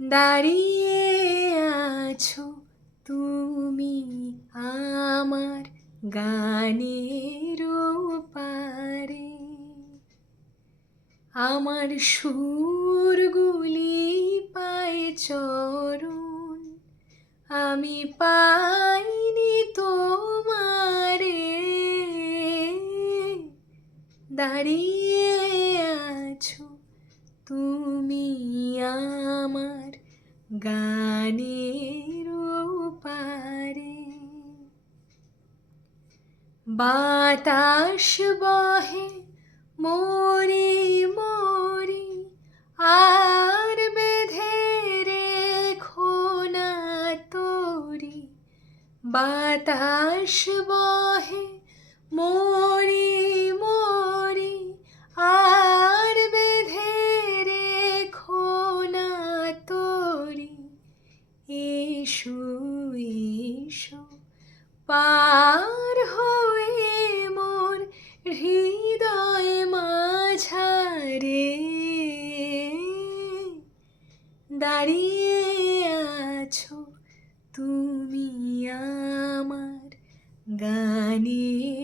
দাঁড়িয়ে আছো তুমি আমার গানের পারে, আমার সুরগুলি পায় চরণ, আমি পাইনি তোমারে। দাঁড়িয়ে আছো তুমি আমার গানের পারে, বাতাস বহে মরি মরি আর বেঁধে রেখো না তোরি। বাতাস বহে মরি মরি আর বেঁধে রেখো না তোরি। এসো এসো পার হয়ে মোর হৃদয় মাঝারে, দাঁড়িয়ে আছো তুমি আমার গানে